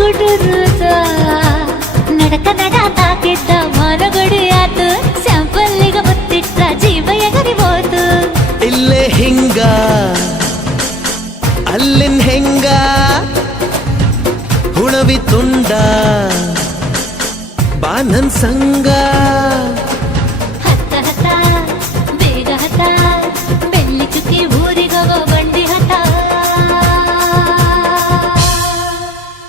ಗುಡುರುದ ನಡಕ ನಡ ತಾಕಿದ್ದ ಮರಗುಡಿಯಾತು ಸ್ಯಾಂಪಲ್ಲಿಗ ಮುತ್ತಿಟ್ಟ ಜೀವ ಎಗರಿಬೋದು ಇಲ್ಲೇ ಹಿಂಗ ಅಲ್ಲಿನ್ ಹೆಂಗ ಹುಳವಿ ತುಂಡ ಬಾನನ್ ಸಂಗಾ